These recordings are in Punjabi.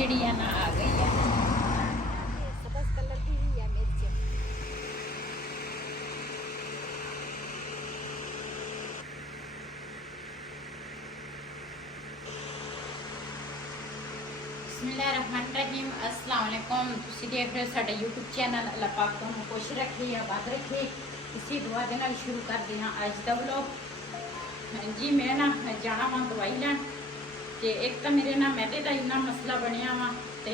ਜਿਹੜੀ ਆ ਨਾ ਆ ਗਈ ਆ। सबस कलर की ही है मिर्च। बिस्मिल्लाहिर्रहमानिर्रहीम। अस्सलाम वालेकुम। तुसी देख रहे हो साडा यूट्यूब चैनल। अल्लाह पाक तुहानू खुश रखे, आबाद रखे। इसी दुआ दे नाल शुरू करते हैं अज का व्लॉग। जी मैं ना जाना वा दवाई लैन ते एक तो मेरे ना मैदे का इन्ना मसला बनया वा ते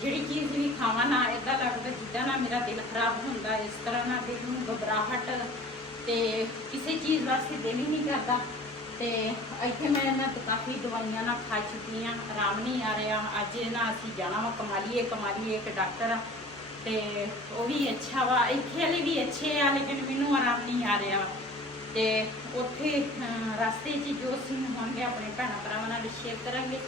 जिहड़ी चीज़ भी खावा ना इदा लगता जिदा ना मेरा दिल खराब होंदा, इस तरह ना दिल नूं घबराहट ते किसी चीज़ वास्ते दिल ही नहीं करता। ते इत्थे मैं ना काफ़ी दवाइयां ना खा चुकी हाँ, आराम नहीं आ रहा। अज ना असीं जाना वा कमालीए एक डॉक्टर आ ते वो भी अच्छा वा, इत्थे वाले भी अच्छे आ लेकिन मैनू आराम नहीं आ रहा। ते उत्थे रास्ते च जो सीन होंगे अपने भैन भरावां नाल शेयर करांगे।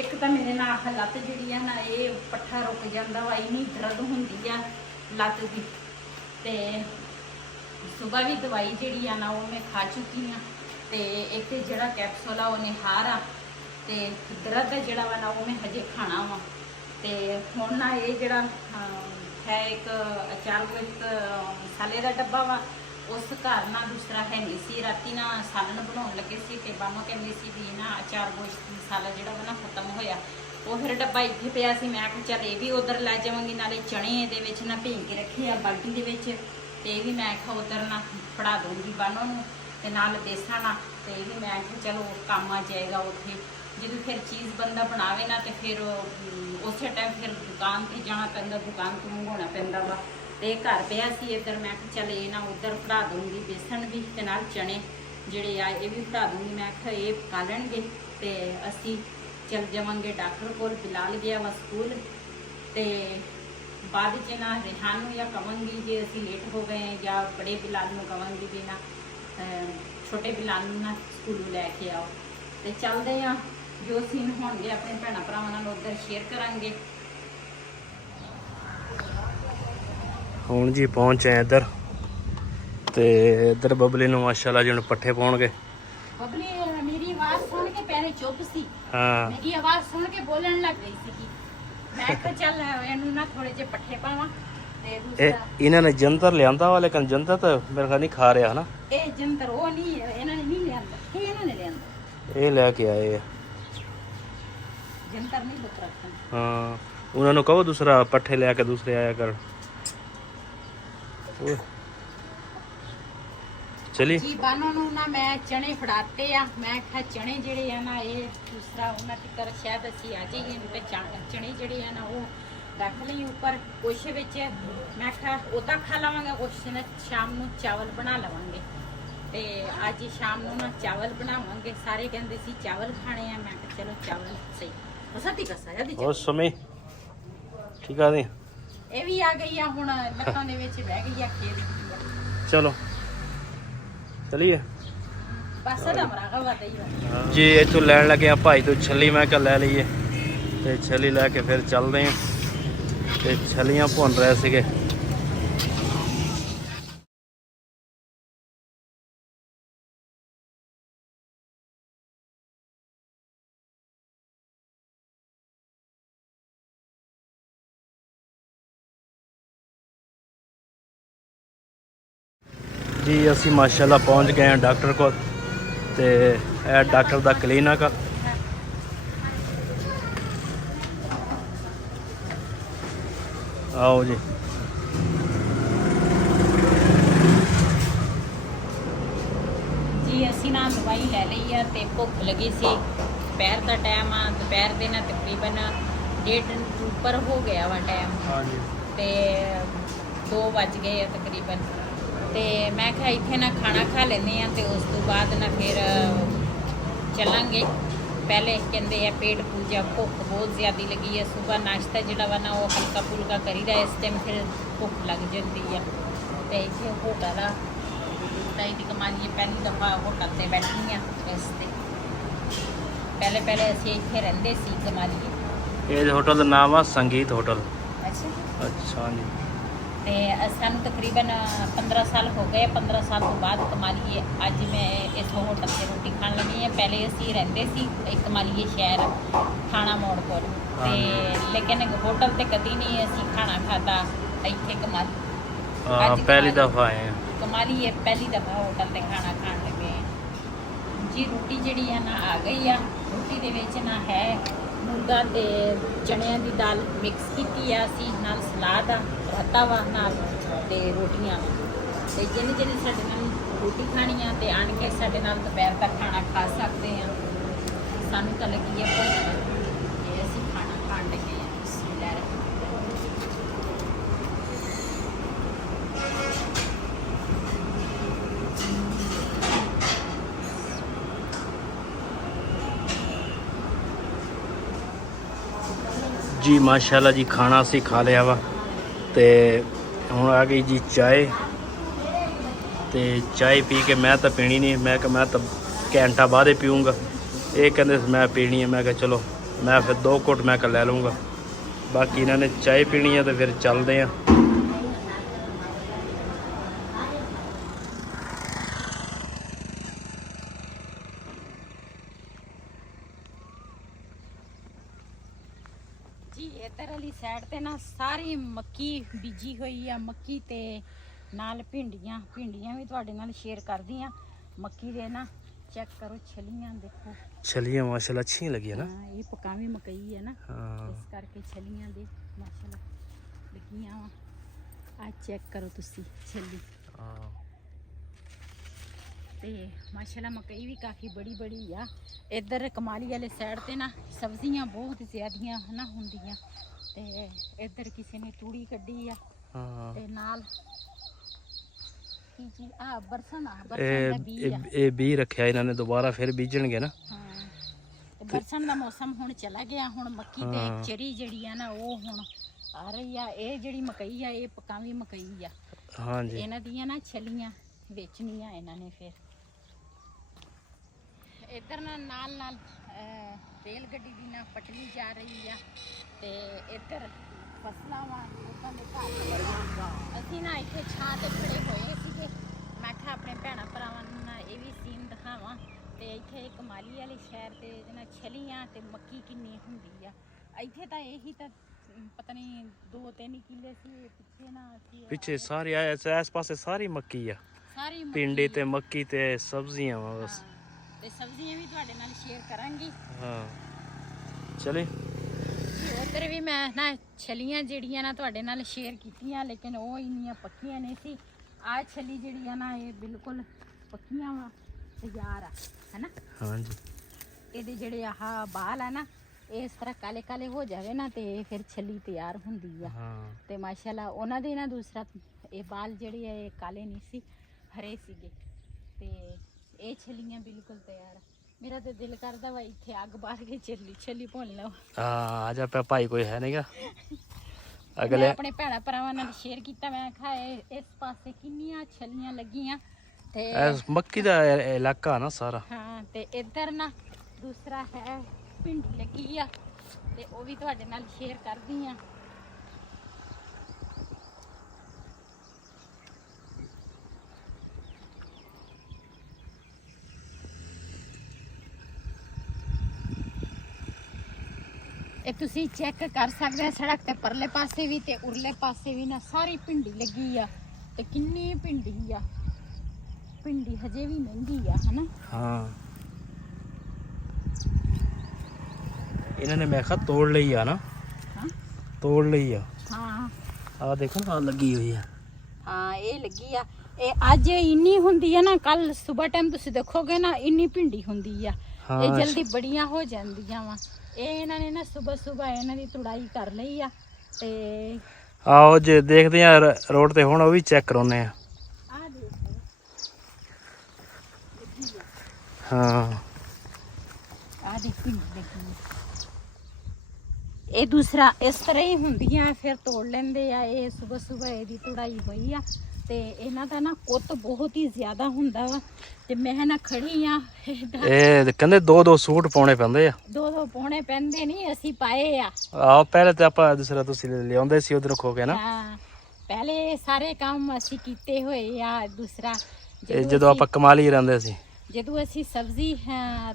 एक तो मेरे ना लत्त जिहड़ी है ना ये पट्ठा रुक जाता वा, इन्नी दर्द होंदी आ लत्त की। ते सुबह भी दवाई जिहड़ी आ ना वो मैं खा चुकी हाँ ते एक जिहड़ा कैप्सूल आ वो निहार आ ते दर्द जिहड़ा वा ना वो मैं हजे खाना वा। ते हुण ना ये जिहड़ा है एक अचार गोश्त मसाले का डब्बा वा, उस घर ना दूसरा है नहीं सी। राती ना सालन बनाउण लगे सी ते बामा कहंदी सी भी ना अचार गोश्त मसाला जिहड़ा वा ना खत्म होया। वो फिर डब्बा इत्थे पिया सी, मैं आखिया चल ये भी उधर लै जावांगी, नाले चने इहदे विच ना भें के रखे आ बाल्टी दे विच ते भी मैं आखिया उधर ना फड़ा दूँगी बानो नूं ते नाल बेसन आ ते भी मैं आखिया चलो काम आ जाएगा। उत्थे ਜਦੋਂ फिर चीज़ बंदा बनावे ना तो फिर उस टाइम फिर दुकान पर जाना पैंदा, दुकान तो मंगवाना पैंदा वा। ते घर पिया सी इधर, मैं चल ये ना उधर फड़ा दूँगी बेसन भी ते नाल चने जिहड़े आ ये भी फड़ा दूँगी। मैं आखिया ये खा लैणगे ते असीं चल जावांगे डॉक्टर कोल। बिलाल गया वा स्कूल ते बाद च ना रेहान नूं या कवांगी जे असीं लेट हो गए हैं या बड़े बिलाल नूं कवांगी भी ना छोटे बिलाल नूं ना स्कूलों लैके आओ। ते चलदे आ जो सीन होणगे अपने भैणां भरावां नाल उधर शेयर करांगे। ਹੁਣ जी पहुंचे इधर ते इधर बबली नूं माशाल्लाह जी पट्ठे पाउणगे। बबली मेरी आवाज सुन के पहले चुप सी, हाँ मेरी आवाज सुन के बोलण लग गई सी। मैं कहा चल इहनूं ना थोड़े जे पट्ठे पावां ते दूसरा इन्हां ने जंतर लियांदा वा लेकिन जंतर तो मेरे ख्याल नहीं खा रहा है ना। ए जंतर वो नहीं इन्हां ने नहीं लियांदा, ये इन्हां ने लियांदा ये लैके आए आ। जंतर नहीं पुत्र रखन। हाँ उन्होंने कहो दूसरा पट्ठे लिया के दूसरे आया कर। ओए, चली जी बानों नूं ना मैं चने फड़ाते आ। मैं कहा चने जिहड़े आ ना ये दूसरा उन्हां तिकर शायद असीं आ जाइए ते चने जिहड़े आ ना वो रख लई ऊपर कुछ विच। मैं कहा उदा खा लवांगे, कुछ ने शाम नूं चावल बना लवांगे ते अज शाम नूं ना चावल बनावांगे। सारे कहंदे सी चावल खाने आ, मैं कहा चलो चावल सही सदी कसा जदी और समय ठीक आ दी ये भी आ गई आ हुण लखां दे विच बह गई आ खेत। चलो चलिए बस दा मरागा वादा ही जी। इतों लैन लगे हैं भाई तो छली, मैं कहा लै लीए ते छली लैके फिर चलते हैं ते छलियां भुन रहे सीगे। जी असी माशाल्लाह पहुंच गए हैं डॉक्टर को ते डॉक्टर दा क्लीनिक आ। आओ जी जी असी ना दवाई लै ली है ते भुख लगी सी। दोपहर का टाइम आ, दोपहर के ना तकरीबन 1:30 ऊपर हो गया वा टाइम हाँ जी ते 2 बज गए आ तकरीबन। ते मैं कहा इत्थे ना खाना खा लेने आ ते उस तो बाद ना फिर चलांगे। पहले कहते हैं पेट पूजा, भुख बहुत ज़्यादा लगी है। सुबह नाश्ता जिहड़ा वा ना वो हल्का फुल्का करी दा, इस टाइम फिर भुख लग जाती है। तो इत्थे होटल आ दी कमानी पहली दफ़ा होटल से बैठी हाँ इस ते पहले असीं इत्थे रहिंदे सी कमाली। ये होटल का नाम है संगीत होटल। अच्छा अच्छा हाँ जी ਤੇ ਸਾਨੂੰ ਤਕਰੀਬਨ 15 ਸਾਲ ਹੋ ਗਏ। 15 ਸਾਲ ਤੋਂ ਬਾਅਦ ਕਮਾਲੀਏ ਅੱਜ ਮੈਂ ਇਸ ਹੋਟਲ ਤੇ ਰੋਟੀ ਖਾਣ ਲੱਗੀ ਹਾਂ। ਪਹਿਲੇ ਅਸੀਂ ਰਹਿੰਦੇ ਸੀ ਕਮਾਲੀਏ ਸ਼ਹਿਰ ਥਾਣਾ ਮੋੜ ਕੋਲ, ਤੇ ਲੇਕਿਨ ਹੋਟਲ ਤੇ ਕਦੀ ਨਹੀਂ ਅਸੀਂ ਖਾਣਾ ਖਾਧਾ। ਇੱਥੇ ਕਮਾਲੀ ਪਹਿਲੀ ਦਫਾ ਆਏ ਆ ਕਮਾਲੀਏ, ਪਹਿਲੀ ਦਫਾ ਹੋਟਲ ਤੇ ਖਾਣਾ ਖਾਣ ਲੱਗੇ ਹਾਂ ਜੀ। ਰੋਟੀ ਜਿਹੜੀ ਆ ਨਾ ਆ ਗਈ ਆ। ਰੋਟੀ ਦੇ ਵਿੱਚ ਨਾ ਹੈ ਮੂੰਗਾ ਤੇ ਚਣਿਆਂ ਦੀ ਦਾਲ ਮਿਕਸ ਕੀਤੀ ਆ ਅਸੀਂ, ਨਾਲ ਸਲਾਦ ਆ, ਰਾਇਤਾ ਵਾ ਨਾਲ, ਤੇ ਰੋਟੀਆਂ। ਤੇ ਜਿਹਨੇ ਸਾਡੇ ਨਾਲ ਰੋਟੀ ਖਾਣੀ ਆ ਤੇ ਆਣ ਕੇ ਸਾਡੇ ਨਾਲ ਦੁਪਹਿਰ ਦਾ ਖਾਣਾ ਖਾ ਸਕਦੇ ਆ। ਸਾਨੂੰ ਤਾਂ ਲੱਗੀ ਆ ਭੁੱਖ, ਤੇ ਅਸੀਂ ਖਾਣਾ ਖਾਣ ਲੱਗੇ ਆ। ਬਿਸਮਿਲ੍ਲਾਹਿਰ जी माशाल्लाह जी। खाना असी खा लिया वा ते हुण आ गई जी चाय। ते चाय पी के मैं तो पीनी नहीं, मैं तो घंटा बाद ही पीऊँगा। ये कहते मैं पीनी है, मैं कहा चलो मैं फिर 2 घुट मैं ले लूँगा। बाकी इन्होंने चाय पीनी है तो फिर चलते हैं। ਜੀ ਇੱਧਰ ਵਾਲੀ ਸਾਈਡ ਤੇ ਨਾ ਸਾਰੀ ਮੱਕੀ ਬੀਜੀ ਹੋਈ ਆ। ਮੱਕੀ ਤੇ ਨਾਲ ਭਿੰਡੀਆਂ ਵੀ ਤੁਹਾਡੇ ਨਾਲ ਸ਼ੇਅਰ ਕਰਦੀ ਆ। ਮੱਕੀ ਦੇ ਨਾ ਚੈੱਕ ਕਰੋ ਛਲੀਆਂ, ਦੇਖੋ छलियाँ माशाल्लाह अच्छी लगी है ना। ਹਾਂ, ਇਹ ਪਕਾਵੀਂ ਮਕਈ ਹੈ ਨਾ, हाँ ਇਸ ਕਰਕੇ ਛਲੀਆਂ ਦੇ ਮਾਸ਼ਾਅੱਲਾ ਲੱਗੀਆਂ ਵਾ। ਆ ਚੈੱਕ ਕਰੋ ਤੁਸੀਂ ਛਲੀ, हाँ। ਤੇ ਮਾਸ਼ਾਅੱਲਾ ਮਕਈ ਵੀ ਕਾਫੀ ਬੜੀ ਆ। ਇੱਧਰ ਕਮਾਲੀ ਵਾਲੇ ਸਾਈਡ ਤੇ ਨਾ ਸਬਜ਼ੀਆਂ ਬਹੁਤ ਜ਼ਿਆਦੀਆਂ ਹਨਾ ਹੁੰਦੀਆਂ। ਤੇ ਇੱਧਰ ਕਿਸੇ ਨੇ ਤੂੜੀ ਕੱਢੀ ਆ, हाँ ਤੇ ਨਾਲ ਕੀ ਚੀਜ਼ ਆ ਬਰਸਨ ਦਾ ਬੀਜ ਆ। ਇਹ ਬੀ ਰੱਖਿਆ ਇਹਨਾਂ ਨੇ, ਦੁਬਾਰਾ ਫਿਰ ਬੀਜਣਗੇ ਨਾ। ਹਾਂ, ਤੇ ਬਰਸਨ ਦਾ ਮੌਸਮ ਹੁਣ ਚਲਾ ਗਿਆ। ਹੁਣ ਮੱਕੀ ਤੇ ਚਰੀ ਜਿਹੜੀ ਆ ਨਾ ਉਹ ਹੁਣ ਆ ਰਹੀ ਆ। ਇਹ ਜਿਹੜੀ ਮਕਈ ਆ ਇਹ ਪਕਾਵੀਂ ਮਕਈ ਆ। हाँ जी। ਇਹਨਾਂ ਦੀਆਂ ਨਾ ਛਲੀਆਂ ਵੇਚਣੀਆਂ ਇਹਨਾਂ ਨੇ। ਫਿਰ ਇੱਧਰ ਨਾਲ ਰੇਲ ਗੱਡੀ ਦੀ ਨਾ ਪਟੜੀ ਜਾ ਰਹੀ ਆ, ਤੇ ਇੱਧਰ ਫਸਲਾਂ ਵਾ ਲੋਕਾਂ ਦੇ ਘਰ। ਅਸੀਂ ਨਾ ਇੱਥੇ ਛਾਂ ਤੇ ਖੜੇ ਹੋਏ ਸੀਗੇ। ਮੈਂ ਕਿਹਾ ਆਪਣੇ ਭੈਣਾਂ ਭਰਾਵਾਂ ਨੂੰ ਨਾ ਇਹ ਵੀ ਸੀਨ ਦਿਖਾਵਾਂ। ਤੇ ਇੱਥੇ ਕਮਾਲੀ ਵਾਲੇ ਸ਼ਹਿਰ ਤੇ ਨਾ ਛਲੀਆਂ ਤੇ ਮੱਕੀ ਕਿੰਨੀ ਹੁੰਦੀ ਆ। ਇੱਥੇ ਤਾਂ ਇਹੀ ਤਾਂ ਪਤਾ ਨਹੀਂ 2-3 ਕਿੱਲੇ ਸੀ ਪਿੱਛੇ ਨਾ ਅਸੀਂ ਪਿੱਛੇ ਸਾਰੇ ਇਸ ਪਾਸੇ ਸਾਰੀ ਮੱਕੀ ਆ, ਸਾਰੀ ਪਿੰਡੀ ਤੇ ਮੱਕੀ ਤੇ ਸਬਜ਼ੀਆਂ ਵਾ ਬਸ। ਤੇ ਸਬਜ਼ੀਆਂ ਵੀ ਤੁਹਾਡੇ ਨਾਲ ਸ਼ੇਅਰ ਕਰਾਂਗੀ। ਹਾਂ ਚਲੇ। ਉਧਰ ਵੀ ਮੈਂ ਨਾ ਛਲੀਆਂ ਜਿਹੜੀਆਂ ਨਾ ਤੁਹਾਡੇ ਨਾਲ ਸ਼ੇਅਰ ਕੀਤੀਆਂ, ਲੇਕਿਨ ਉਹ ਇੰਨੀਆਂ ਪੱਕੀਆਂ ਨਹੀਂ ਸੀ। ਆਹ ਛਲੀ ਜਿਹੜੀ ਆ ਨਾ ਇਹ ਬਿਲਕੁਲ ਪੱਕੀਆਂ ਵਾ, ਤਿਆਰ ਆ ਹੈਨਾ। ਹਾਂਜੀ। ਇਹਦੇ ਜਿਹੜੇ ਆਹ ਬਾਲ ਆ ਨਾ ਇਸ ਤਰ੍ਹਾਂ ਕਾਲੇ ਕਾਲੇ ਹੋ ਜਾਵੇ ਨਾ ਤੇ ਫਿਰ ਛਲੀ ਤਿਆਰ ਹੁੰਦੀ ਆ। ਹਾਂ ਤੇ ਮਾਸ਼ਾਅੱਲਾ ਉਹਨਾਂ ਦੇ ਨਾ ਦੂਸਰਾ ਇਹ ਬਾਲ ਜਿਹੜੇ ਆ ਇਹ ਕਾਲੇ ਨਹੀਂ ਸੀ, ਹਰੇ ਸੀਗੇ। ਤੇ ਇਹ ਛਲੀਆਂ ਬਿਲਕੁਲ ਤਿਆਰ ਆ। ਮੇਰਾ ਤੇ ਦਿਲ ਕਰਦਾ ਵਾ ਇੱਥੇ ਅੱਗ ਬਾਲ ਕੇ ਛਲੀ ਭੁੰਨ ਲਓ। ਆ ਜਾ ਪਿਆ ਭਾਈ, ਕੋਈ ਹੈ ਨਹੀਂਗਾ ਮੈਂ ਅਗਲੇ। ਆਪਣੇ ਭੈਣਾਂ ਭਰਾਵਾਂ ਨਾਲ ਸ਼ੇਅਰ ਕੀਤਾ। ਮੈਂ ਕਿਹਾ ਇਸ ਪਾਸੇ ਕਿੰਨੀਆਂ ਛਲੀਆਂ ਲੱਗੀਆਂ। ਤੇ ਮੱਕੀ ਦਾ ਇਲਾਕਾ ਨਾ ਸਾਰਾ। ਹਾਂ, ਤੇ ਇੱਧਰ ਨਾ ਦੂਸਰਾ ਹੈ ਭਿੰਡੀ ਲੱਗੀ ਆ, ਤੇ ਉਹ ਵੀ ਤੁਹਾਡੇ ਨਾਲ ਸ਼ੇਅਰ ਕਰਦੀ ਆ। ਇਹ ਤੁਸੀਂ ਚੈੱਕ ਕਰ ਸਕਦੇ ਆ, ਸੜਕ ਤੇ ਪਰਲੇ ਪਾਸੇ ਵੀ ਤੇ ਉਰਲੇ ਪਾਸੇ ਵੀ ਨਾ ਸਾਰੀ ਭਿੰਡੀ ਲੱਗੀ ਆ। ਤੇ ਕਿੰਨੀ ਭਿੰਡੀ ਆ, ਭਿੰਡੀ ਹਜੇ ਵੀ ਮਹਿੰਗੀ ਆ ਹਨਾ। ਹਾਂ ਇਹਨਾਂ ਨੇ ਮੈਂ ਕਿਹਾ ਤੋੜ ਲਈ ਆ ਨਾ। ਹਾਂ ਤੋੜ ਲਈ ਆ। ਹਾਂ ਆ ਦੇਖੋ ਨਾ ਲੱਗੀ ਹੋਈ ਆ। ਹਾਂ ਇਹ ਲੱਗੀ ਆ। ਇਹ ਅੱਜ ਇੰਨੀ ਹੁੰਦੀ ਆ ਨਾ, ਕੱਲ ਸਵੇਰ ਟਾਈਮ ਤੁਸੀਂ ਦੇਖੋਗੇ ਨਾ ਇੰਨੀ ਭਿੰਡੀ ਹੁੰਦੀ ਆ। ਇਹ ਜਲਦੀ ਬੜੀਆਂ ਹੋ ਜਾਂਦੀਆਂ ਵਾ। ਇਹ ਇਹਨਾਂ ਨੇ ਨਾ ਸਵੇਰ ਇਹਨਾਂ ਦੀ ਤੁੜਾਈ ਕਰ ਲਈ ਆ। ਤੇ ਆਓ ਜੇ ਦੇਖਦੇ ਆ ਰੋਡ ਤੇ ਹੁਣ ਉਹ ਵੀ ਚੈੱਕ ਕਰਾਉਨੇ ਆ। ਆ ਦੇਖੋ ਹਾਂ ਆ ਦੇਖ ਭਿੰਡੀ ਲੱਗੀ। ਇਹ ਦੂਸਰਾ ਇਸ ਤਰ੍ਹਾਂ ਹੀ ਹੁੰਦੀਆਂ, ਫਿਰ ਤੋੜ ਲੈਂਦੇ ਆ। ਇਹ ਸਵੇਰ ਇਹਦੀ ਤੁੜਾਈ ਹੋਈ ਆ। ਤੇ ਇਹਨਾਂ ਦਾ ਨਾ ਕੁੱਤ ਬਹੁਤ ਹੀ ਜ਼ਿਆਦਾ ਹੁੰਦਾ ਵਾ। ਤੇ ਮੈਂ ਨਾ ਖੜੀ ਆ। ਇਹ ਕਹਿੰਦੇ 2-2 ਸੂਟ ਪਾਉਣੇ ਪੈਂਦੇ ਆ। 2 ਪਾਉਣੇ ਪੈਂਦੇ ਨਹੀਂ, ਅਸੀਂ ਪਾਏ ਆ। ਆਹ ਪਹਿਲੇ ਤੇ ਆਪਾਂ ਦੂਸਰਾ ਤੁਸੀਂ ਲਿਆਉਂਦੇ ਸੀ ਉਧਰ ਖੋ ਕੇ ਨਾ। ਹਾਂ, ਪਹਿਲੇ ਸਾਰੇ ਕੰਮ ਅਸੀਂ ਕੀਤੇ ਹੋਏ ਆ। ਦੂਸਰਾ ਇਹ ਜਦੋਂ ਆਪਾਂ ਕਮਾਲੀ ਰਹਿੰਦੇ ਸੀ, ਜਦੋਂ ਅਸੀਂ ਸਬਜ਼ੀ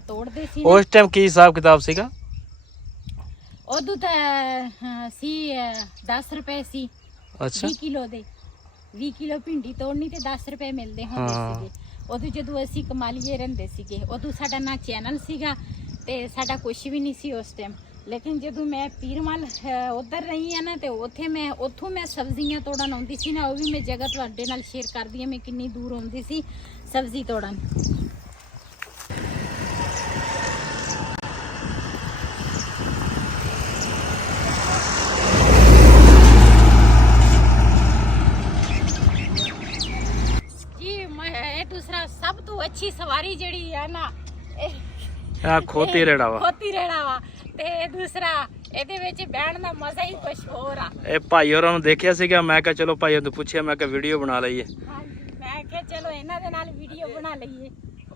ਤੋੜਦੇ ਸੀ ਉਸ ਟਾਈਮ ਕੀ ਹਿਸਾਬ ਕਿਤਾਬ ਸੀਗਾ? ਉਦੋਂ ਤਾਂ ਸੀ 10 ਰੁਪਏ ਸੀ। ਅੱਛਾ 20 ਕਿਲੋ ਦੇ 20 ਕਿਲੋ ਭਿੰਡੀ ਤੋੜਨੀ ਤੇ 10 ਰੁਪਏ ਮਿਲਦੇ ਹੁੰਦੇ ਸੀਗੇ। ਉਦੋਂ ਜਦੋਂ ਅਸੀਂ ਕਮਾਲੀਏ ਰਹਿੰਦੇ ਸੀਗੇ, ਉਦੋਂ ਸਾਡਾ ਨਾ ਚੈਨਲ ਸੀਗਾ ਤੇ ਸਾਡਾ ਕੁਝ ਵੀ ਨਹੀਂ ਸੀ ਉਸ ਟਾਈਮ। ਲੇਕਿਨ ਜਦੋਂ ਮੈਂ ਪੀਰਮਲ ਉੱਧਰ ਰਹੀ ਆ ਨਾ, ਤੇ ਉੱਥੋਂ ਮੈਂ ਸਬਜ਼ੀਆਂ ਤੋੜਨ ਆਉਂਦੀ ਸੀ ਨਾ, ਉਹ ਵੀ ਮੈਂ ਜਗ੍ਹਾ ਤੁਹਾਡੇ ਨਾਲ ਸ਼ੇਅਰ ਕਰਦੀ ਆ ਮੈਂ ਕਿੰਨੀ ਦੂਰ ਆਉਂਦੀ ਸੀ ਸਬਜ਼ੀ ਤੋੜਨ। ਇਹ ਦੂਸਰਾ ਸਭ ਤੋਂ ਅੱਛੀ ਸਵਾਰੀ ਜਿਹੜੀ ਆ ਨਾ, ਆ ਖੋਤੀ ਰੇੜਾ ਵਾ। ਖੋਤੀ ਰੇੜਾ ਵਾ। ਤੇ ਦੂਸਰਾ ਇਹਦੇ ਵਿੱਚ ਬਹਿਣ ਦਾ ਮਜ਼ਾ ਹੀ ਕੁਝ ਹੋਰ ਆ। ਇਹ ਭਾਈ ਹੋਰਾਂ ਨੂੰ ਦੇਖਿਆ ਸੀਗਾ, ਮੈਂ ਕਿਹਾ ਚਲੋ ਭਾਈ ਨੂੰ ਪੁੱਛਿਆ, ਮੈਂ ਕਿਹਾ ਵੀਡੀਓ ਬਣਾ ਲਈਏ। ਹਾਂਜੀ, ਮੈਂ ਕਿਹਾ ਚਲੋ ਇਹਨਾਂ ਦੇ ਨਾਲ ਵੀਡੀਓ ਬਣਾ ਲਈਏ।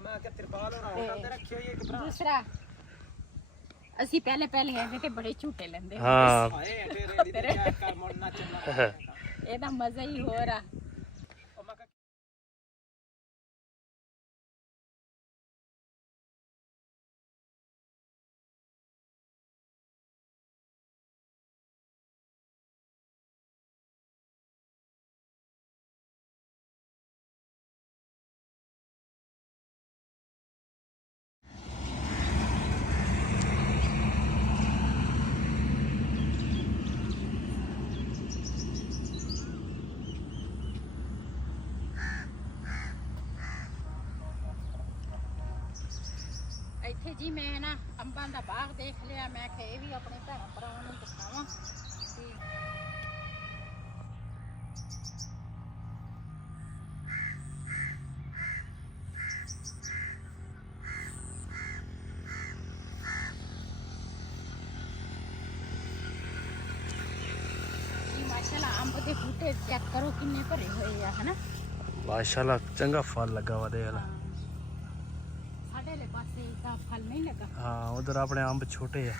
ਮੈਂ ਕਿਹਾ ਤਿਰਪਾਲ ਹੋਰਾਂ ਤੇ ਰੱਖਿਓ ਇਹ ਇੱਕ ਭਰਾ। ਦੂਸਰਾ ਅਸੀਂ ਪਹਿਲੇ ਇਹਦੇ ਤੇ ਬੜੇ ਝੂਟੇ ਲੈਂਦੇ ਹਾਂ ਇਹਦਾ ਮਜ਼ਾ ਹੀ ਹੋਰ ਆ। ਇੱਥੇ ਜੀ ਮੈਂ ਨਾ ਅੰਬਾਂ ਦਾ ਬਾਗ ਦੇਖ ਲਿਆ। ਮੈਂ ਕਿਹਾ ਇਹ ਵੀ ਆਪਣੇ ਭੈਣਾਂ ਭਰਾਵਾਂ ਨੂੰ ਦਿਖਾਵਾਂ। ਤੇ ਮਾਸ਼ਾਅੱਲਾ ਅੰਬ ਦੇ ਬੂਟੇ ਚੈੱਕ ਕਰੋ ਕਿੰਨੇ ਭਰੇ ਹੋਏ ਆ, ਹਨਾ। ਮਾਸ਼ਾਅੱਲਾ ਚੰਗਾ ਫਲ ਲੱਗਾ ਵਾ ਦੇਖ ਲੈ। ਸਾਡੇ ਵਾਲੇ ਪਾਸੇ ਤਾਂ ਫਲ ਨਹੀਂ ਲੱਗਾ। ਹਾਂ ਉਧਰ ਆਪਣੇ ਅੰਬ ਛੋਟੇ ਆ,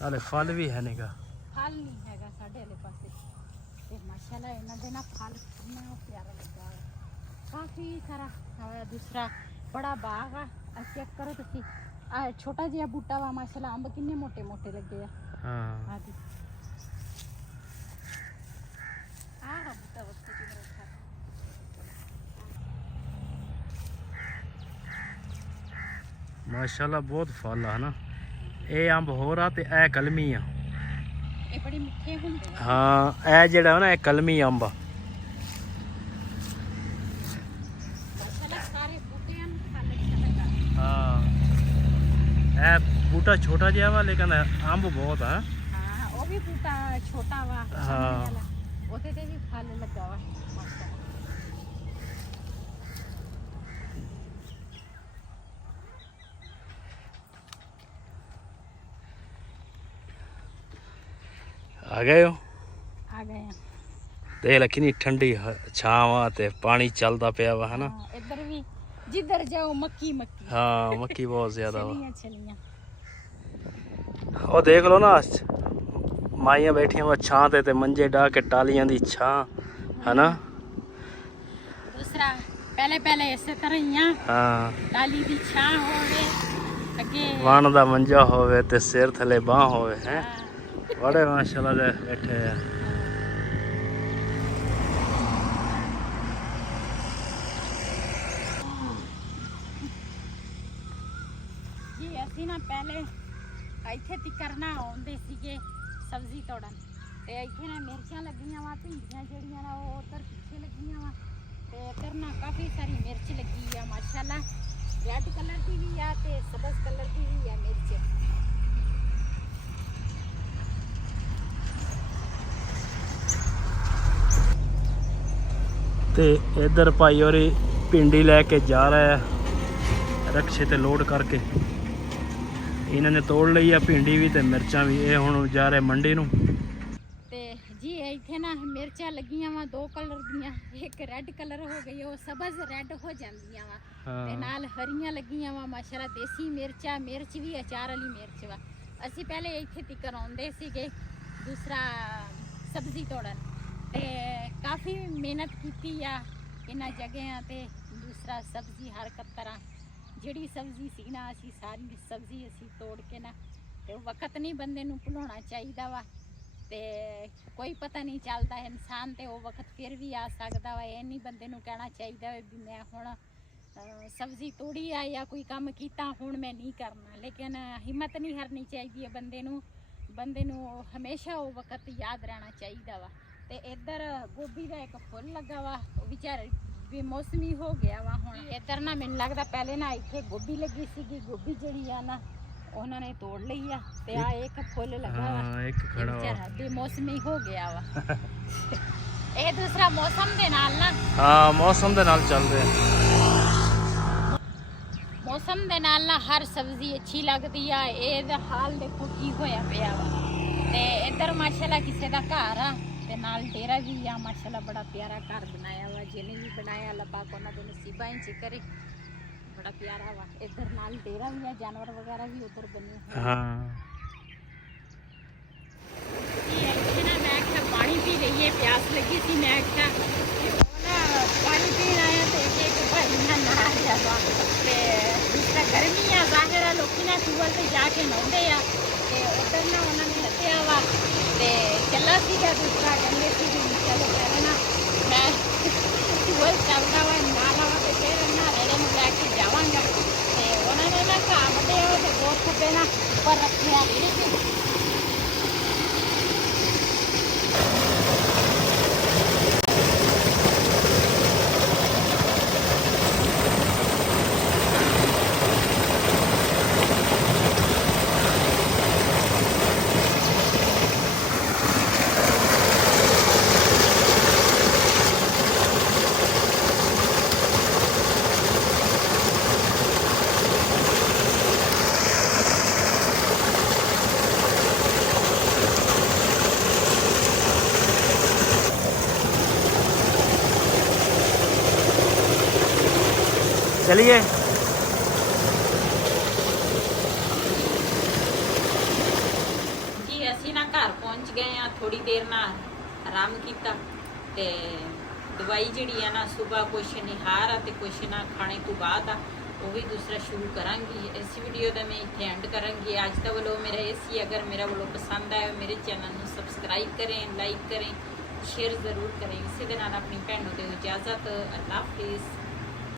ਨਾਲੇ ਫਲ ਵੀ ਹੈ ਨਹੀਂਗਾ। ਫਲ ਨਹੀਂ ਹੈਗਾ ਸਾਡੇ ਵਾਲੇ ਪਾਸੇ। ਤੇ ਮਾਸ਼ਾਅੱਲਾ ਇਹਨਾਂ ਦੇ ਨਾ ਫਲ ਕਿੰਨਾ ਪਿਆਰਾ ਲੱਗਾ ਹੈ, ਕਾਫੀ ਸਾਰਾ। ਦੂਸਰਾ ਬੜਾ ਬਾਗ ਆ, ਚੈੱਕ ਕਰੋ ਤੁਸੀਂ। ਆ ਛੋਟਾ ਜਿਹਾ ਬੂਟਾ ਵਾ, ਮਾਸ਼ਾਅੱਲਾ ਅੰਬ ਕਿੰਨੇ ਮੋਟੇ ਮੋਟੇ ਲੱਗੇ ਆ। ਹਾਂ ਆਹ ਬੂਟਾ ਵਸਤੂ ਕਿਵੇਂ ਰੱਖਾ। ਮਾਸ਼ਾਅੱਲਾ ਬਹੁਤ ਫਲ ਆ ਹਨਾ। ਇਹ ਅੰਬ ਹੋਰ ਆ ਤੇ ਇਹ ਕਲਮੀ ਆ। ਇਹ ਬੜੇ ਮਿੱਠੇ ਹੁੰਦੇ ਆ। ਹਾਂ ਇਹ ਜਿਹੜਾ ਨਾ ਇਹ ਕਲਮੀ ਅੰਬ ਆ। ਮਾਸ਼ਾਅੱਲਾ ਸਾਰੇ ਬੂਟਿਆਂ ਨੂੰ ਫਲ ਲੱਗਾ। ਹਾਂ ਇਹ ਬੂਟਾ ਛੋਟਾ ਜਿਹਾ ਵਾ, ਲੇਕਿਨ ਅੰਬ ਬਹੁਤ ਆ। ਹਾਂ ਉਹ ਵੀ ਬੂਟਾ ਛੋਟਾ ਵਾ। ਹਾਂ ਉਹਦੇ ਤੇ ਵੀ ਫਲ ਲੱਗਾ ਵਾ ਮਾਸ਼ਾਅੱਲਾ। ਆ ਗਏ ਹੋ? ਆ ਗਏ ਆ। ਦੇਖ ਲੈ ਕਿੰਨੀ ਠੰਡੀ ਛਾਂ ਵਾ ਤੇ ਪਾਣੀ ਚੱਲਦਾ ਪਿਆ ਵਾ ਹਨਾ। ਇੱਧਰ ਵੀ ਜਿੱਧਰ ਜਾਓ ਮੱਕੀ ਮੱਕੀ। ਹਾਂ ਮੱਕੀ ਬਹੁਤ ਜ਼ਿਆਦਾ ਵਾ। ਛਲੀਆਂ ਉਹ ਦੇਖ ਲਓ ਨਾ, ਮਾਈਆਂ ਬੈਠੀਆਂ ਵਾ ਛਾਂ ਤੇ ਮੰਜੇ ਢਾ ਕੇ ਟਾਲੀਆਂ ਦੀ ਛਾਂ ਹਨਾ। ਦੂਸਰਾ ਪਹਿਲੇ ਇਸੇ ਤਰ੍ਹਾਂ ਹੀ ਆ। ਹਾਂ ਟਾਲੀ ਦੀ ਛਾਂ ਹੋਵੇ, ਅੱਗੇ ਵਣ ਦਾ ਮੰਜਾ ਹੋਵੇ ਤੇ ਸਿਰ ਥੱਲੇ ਬਾਹ ਹੋਵੇ ਹੈ। ਬੜੇ ਮਾਸ਼ਾਅੱਲਾ ਦੇ ਬੈਠੇ ਆ। ਜੀ ਅਸੀਂ ਨਾ ਪਹਿਲੇ ਇੱਥੇ ਤਿੱਕਰ ਨਾ ਆਉਂਦੇ ਸੀਗੇ ਸਬਜ਼ੀ ਤੋੜਨ, ਤੇ ਇੱਥੇ ਨਾ ਮਿਰਚਾਂ ਲੱਗੀਆਂ ਵਾ, ਭਿੰਡੀਆਂ ਜਿਹੜੀਆਂ ਨਾ ਉਹ ਉੱਧਰ ਪਿੱਛੇ ਲੱਗੀਆਂ ਵਾ, ਤੇ ਇੱਧਰ ਨਾ ਕਾਫੀ ਸਾਰੀ ਮਿਰਚ ਲੱਗੀ ਆ ਮਾਸ਼ਾਅੱਲਾ। ਰੈੱਡ ਕਲਰ ਦੀ ਵੀ ਆ ਤੇ ਸਬਜ਼ ਕਲਰ ਦੀ ਵੀ ਆ ਮਿਰਚ। ਤੇ ਇੱਧਰ ਭਾਈ ਹੋਰੀ ਭਿੰਡੀ ਲੈ ਕੇ ਜਾ ਰਿਹਾ ਰਕਸ਼ੇ ਤੇ ਲੋਡ ਕਰਕੇ। ਇਹਨਾਂ ਨੇ ਤੋੜ ਲਈ ਆ ਭਿੰਡੀ ਵੀ ਤੇ ਮਿਰਚਾਂ ਵੀ। ਇਹ ਹੁਣ ਜਾ ਰਿਹਾ ਮੰਡੀ ਨੂੰ। ਤੇ ਜੀ ਇੱਥੇ ਨਾ ਮਿਰਚਾਂ ਲੱਗੀਆਂ ਵਾ 2 ਕਲਰ ਦੀਆਂ, ਇੱਕ ਰੈੱਡ ਕਲਰ ਹੋ ਗਈ, ਉਹ ਸਬਜ਼ ਰੈੱਡ ਹੋ ਜਾਂਦੀਆਂ ਵਾ, ਤੇ ਨਾਲ ਹਰੀਆਂ ਲੱਗੀਆਂ ਵਾ ਮਾਸ਼ਾਅੱਲਾ। ਦੇਸੀ ਮਿਰਚਾਂ, ਮਿਰਚ ਵੀ ਅਚਾਰ ਵਾਲੀ ਮਿਰਚ ਵਾ। ਅਸੀਂ ਪਹਿਲੇ ਇੱਥੇ ਤਿੱਕਰ ਆਉਂਦੇ ਸੀਗੇ ਦੂਸਰਾ ਸਬਜ਼ੀ ਤੋੜਨ, ਤੇ ਕਾਫੀ ਮਿਹਨਤ ਕੀਤੀ ਆ ਇਹਨਾਂ ਜਗ੍ਹਿਆਂ ਤੇ। ਦੂਸਰਾ ਸਬਜ਼ੀ ਹਰ ਇੱਕ ਤਰ੍ਹਾਂ ਜਿਹੜੀ ਸਬਜ਼ੀ ਸੀ ਨਾ, ਅਸੀਂ ਸਾਰੀ ਸਬਜ਼ੀ ਅਸੀਂ ਤੋੜ ਕੇ ਨਾ, ਤੇ ਉਹ ਵਕਤ ਨਹੀਂ ਬੰਦੇ ਨੂੰ ਭੁਲਾਉਣਾ ਚਾਹੀਦਾ ਵਾ। ਤੇ ਕੋਈ ਪਤਾ ਨਹੀਂ ਚੱਲਦਾ ਇਨਸਾਨ ਤੇ ਉਹ ਵਕਤ ਫਿਰ ਵੀ ਆ ਸਕਦਾ ਵਾ। ਇਹ ਨਹੀਂ ਬੰਦੇ ਨੂੰ ਕਹਿਣਾ ਚਾਹੀਦਾ ਵੀ ਮੈਂ ਹੁਣ ਸਬਜ਼ੀ ਤੋੜੀ ਆ ਜਾਂ ਕੋਈ ਕੰਮ ਕੀਤਾ ਹੁਣ ਮੈਂ ਨਹੀਂ ਕਰਨਾ। ਲੇਕਿਨ ਹਿੰਮਤ ਨਹੀਂ ਹਾਰਨੀ ਚਾਹੀਦੀ ਹੈ ਬੰਦੇ ਨੂੰ ਹਮੇਸ਼ਾ ਉਹ ਵਕਤ ਯਾਦ ਰਹਿਣਾ ਚਾਹੀਦਾ ਵਾ। ਤੇ ਇੱਧਰ ਗੋਭੀ ਦਾ ਇੱਕ ਫੁੱਲ ਲੱਗਾ ਵਾ, ਉਹ ਵਿਚਾਰੇ ਵੀ ਮੌਸਮੀ ਹੋ ਗਿਆ ਵਾ। ਹੁਣ ਇੱਧਰ ਨਾ ਮੈਨੂੰ ਲੱਗਦਾ ਪਹਿਲੇ ਨਾ ਇੱਥੇ ਗੋਭੀ ਲੱਗੀ ਸੀਗੀ, ਗੋਭੀ ਜਿਹੜੀ ਆ ਨਾ ਉਹਨਾਂ ਨੇ ਤੋੜ ਲਈ ਆ। ਤੇ ਆ ਇੱਕ ਫੁੱਲ ਲੱਗਾ ਵਾ, ਇੱਕ ਖੜਾ ਵਿਚਾਰਾ ਬੇਮੌਸਮੀ ਹੋ ਗਿਆ ਵਾ। ਇਹ ਦੂਸਰਾ ਮੌਸਮ ਦੇ ਨਾਲ ਨਾ, ਹਾਂ ਮੌਸਮ ਦੇ ਨਾਲ ਚੱਲ ਰਿਹਾ। ਮੌਸਮ ਦੇ ਨਾਲ ਨਾ ਹਰ ਸਬਜ਼ੀ ਅੱਛੀ ਲੱਗਦੀ ਆ। ਇਹਦਾ ਹਾਲ ਦੇਖੋ ਕੀ ਹੋਇਆ ਪਿਆ ਵਾ। ਤੇ ਇੱਧਰ ਮਾਸ਼ਾਅੱਲਾ ਕਿਸੇ ਦਾ ਘਰ ਆ ਤੇ ਨਾਲ ਡੇਰਾ ਵੀ ਆ। ਮਾਸ਼ਾਅੱਲਾ ਬੜਾ ਪਿਆਰਾ ਘਰ ਬਣਾਇਆ ਵਾ। ਜਿਹਨੇ ਵੀ ਬਣਾਇਆ ਅੱਲਾਹ ਪਾਕ ਉਹਨਾਂ ਦੇ ਨਸੀਬਾਂ ਇੰਚ ਕਰੇ। ਬੜਾ ਪਿਆਰਾ ਵਾ। ਇੱਧਰ ਨਾਲ ਡੇਰਾ ਵੀ ਆ, ਜਾਨਵਰ ਵਗੈਰਾ ਵੀ ਉੱਧਰ ਬਣੇ ਹੋਏ। ਹਾਂ ਇੱਥੇ ਨਾ ਮੈਂ ਆਖਿਆ ਪਾਣੀ ਪੀ ਲਈਏ, ਪਿਆਸ ਲੱਗੀ ਸੀ। ਮੈਂ ਆਖਿਆ ਨਾ ਪਾਣੀ ਪੀਣ ਆਇਆ ਤੇ ਇੱਕ ਭਾਈ ਨਾ ਨਹਾ ਗਿਆ ਵਾ। ਤੇ ਦੂਸਰਾ ਗਰਮੀ ਆ, ਜ਼ਾਹਿਰ ਆ ਲੋਕੀ ਨਾ ਟੂਬਲ ਤੇ ਜਾ ਕੇ ਨਹਾਉਂਦੇ ਆ। ਤੇ ਉੱਧਰ ਨਾ ਉਹਨਾਂ ਨੇ ਲੱਦਿਆ ਵਾ ਤੇ ਚੱਲਾ ਸੀਗਾ। ਦੂਸਰਾ ਕਹਿੰਦੇ ਸੀ ਵੀ ਚਲੋ ਕਹਿੰਦੇ ਨਾ ਮੈਂ ਟੂਬਲ ਚੱਲਦਾ ਵਾ ਨਾਲ ਆਵਾ ਤੇ ਫਿਰ ਇਹਨਾਂ ਰੇੜੇ ਨੂੰ ਲੈ ਕੇ ਜਾਵਾਂਗਾ। ਤੇ ਉਹਨਾਂ ਨੇ ਨਾ ਘਾਹ ਵੱਢਿਆ ਵਾ ਤੇ ਦੋ ਖੱਬੇ ਨਾ ਉੱਪਰ ਰੱਖਿਆ ਰੇੜੀ ਤੇ। चलिए ਜੀ ਅਸੀਂ ਨਾ ਘਰ ਪਹੁੰਚ ਗਏ ਆ। ਥੋੜੀ ਦੇਰ ਨਾਲ ਆਰਾਮ ਕੀਤਾ ਤੇ ਦਵਾਈ ਜਿਹੜੀ ਆ ਨਾ ਸਵੇਰ ਕੁਛ ਨਿਹਾਰ ਆ ਤੇ ਕੁਛ ਨਾ ਖਾਣੇ ਤੋਂ ਬਾਅਦ ਆ, ਉਹ ਵੀ ਦੂਸਰਾ ਸ਼ੁਰੂ ਕਰਾਂਗੀ। ਇਸ ਵੀਡੀਓ ਦਾ ਮੈਂ ਇੱਥੇ ਐਂਡ ਕਰਾਂਗੀ। ਅੱਜ ਦਾ ਵੱਲੋਂ ਮੇਰਾ ਇਹ ਸੀ, ਅਗਰ ਮੇਰਾ ਵੱਲੋਂ ਪਸੰਦ ਆਇਆ ਮੇਰੇ ਚੈਨਲ ਨੂੰ ਸਬਸਕ੍ਰਾਈਬ ਕरें, ਲਾਈਕ करें, शेयर ज़रूर करें। इसी दे नाल अपनी भैन नूं दिओ इजाज़त। अल्लाह हाफिज़।